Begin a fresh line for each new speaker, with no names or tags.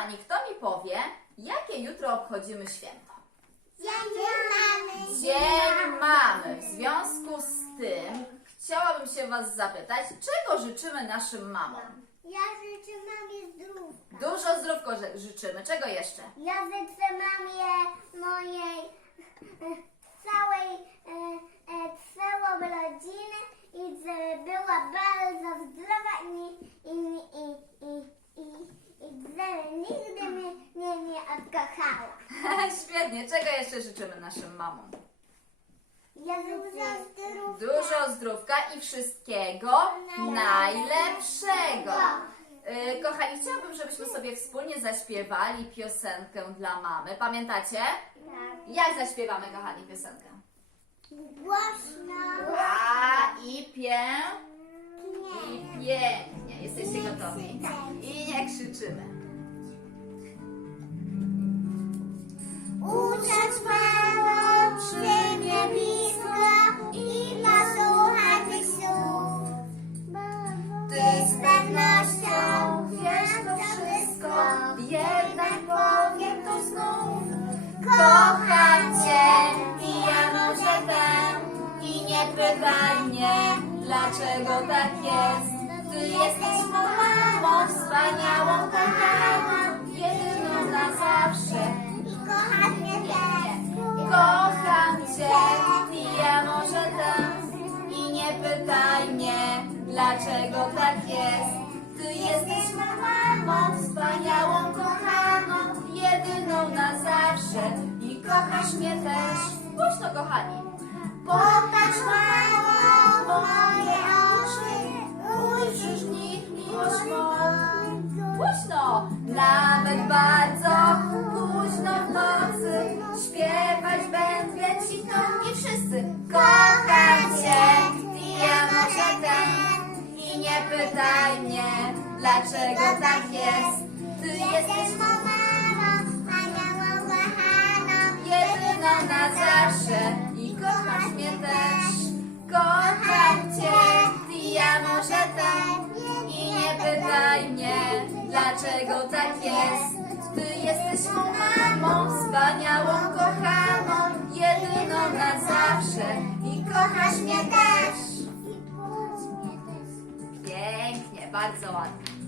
kochani, kto mi powie, jakie jutro obchodzimy święto?
Dzień mamy.
Dzień mamy. W związku z tym chciałabym się Was zapytać, czego życzymy naszym mamom?
Ja życzę mamie zdrówka.
Dużo zdrówko ży- życzymy. Czego jeszcze?
Ja życzę mamie mojej e, całej, e, e, całą rodzinę i żeby była bardzo zdrowa i, i, i, i, i żeby nigdy mnie, mnie nie odkochała.
Świetnie. Czego jeszcze życzymy naszym mamom?
Ja życzę zdrówka.
Dużo zdrówka i wszystkiego najlepszego. Y, Kochani, chciałabym, żebyśmy sobie wspólnie zaśpiewali piosenkę dla mamy. Pamiętacie? Tak. Jak zaśpiewamy, kochani, piosenkę?
Głośno.
A i pię... I pięknie. Jesteście gotowi? I nie krzyczymy.
I nie pytaj mnie, dlaczego tak jest? Ty jesteś mą mamą, wspaniałą, kochaną Jedyną na zawsze. I kochasz mnie
też.
Kocham Cię i ja może ten I nie pytaj mnie, dlaczego tak jest. Ty jesteś mą mamą, wspaniałą, kochaną Jedyną na zawsze. I kochasz mnie też.
Głośno kochani. Popatrz Głośno!
Nawet bardzo późno w nocy Śpiewać będę ci to. I wszyscy Kocham cię ja może ten I nie pytaj mnie dlaczego tak jest. Ty jesteś mą mamą, wspaniałą, kochaną. jedyną na zawsze I kochasz mnie też. Kocham cię ja może ten I nie pytaj mnie dlaczego tak jest? Ty jesteś mą mamą, wspaniałą, kochaną Jedyną na zawsze. I kochasz mnie też.
Pięknie, bardzo ładnie